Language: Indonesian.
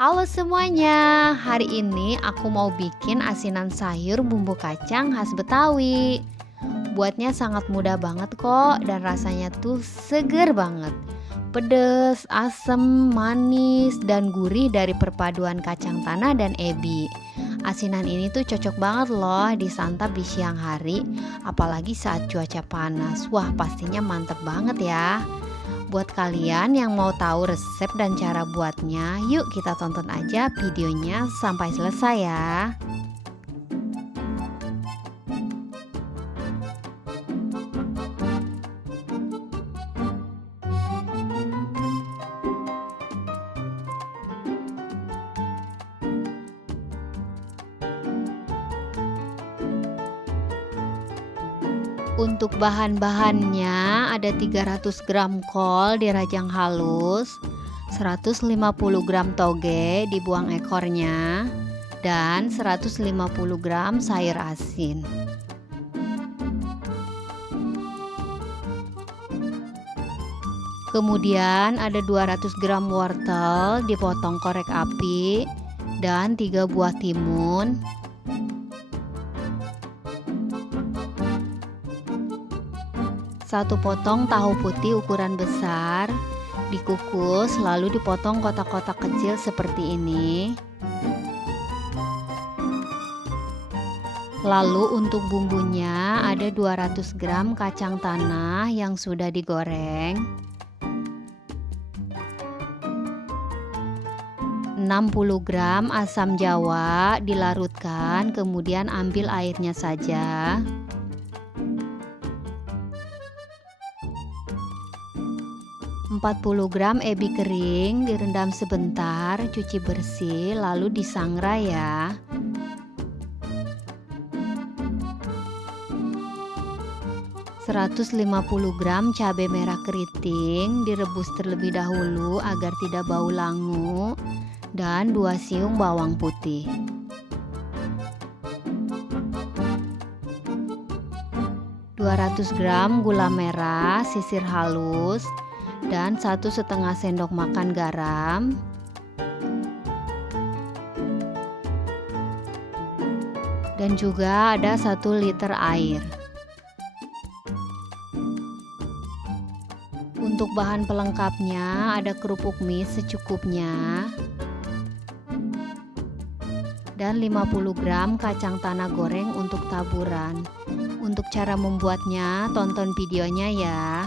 Halo semuanya, hari ini aku mau bikin asinan sayur bumbu kacang khas Betawi. Buatnya sangat mudah banget kok dan rasanya tuh seger banget. Pedes, asem, manis, dan gurih dari perpaduan kacang tanah dan ebi. Asinan ini tuh cocok banget loh disantap di siang hari, apalagi saat cuaca panas. Wah, pastinya mantep banget ya. Buat kalian yang mau tahu resep dan cara buatnya, yuk kita tonton aja videonya sampai selesai ya. Untuk bahan-bahannya ada 300 gram kol dirajang halus, 150 gram toge dibuang ekornya, dan 150 gram sayur asin. Kemudian ada 200 gram wortel dipotong korek api dan 3 buah timun. Satu potong tahu putih ukuran besar, dikukus lalu dipotong kotak-kotak kecil seperti ini. Lalu untuk bumbunya ada 200 gram kacang tanah yang sudah digoreng, 60 gram asam jawa dilarutkan kemudian ambil airnya saja. 40 gram ebi kering direndam sebentar, cuci bersih lalu disangrai ya. ...150 gram cabai merah keriting direbus terlebih dahulu agar tidak bau langu, dan 2 siung bawang putih. ...200 gram gula merah sisir halus, dan 1,5 sendok makan garam, dan juga ada 1 liter air. Untuk bahan pelengkapnya ada kerupuk mie secukupnya, dan 50 gram kacang tanah goreng untuk taburan. Untuk cara membuatnya tonton videonya ya.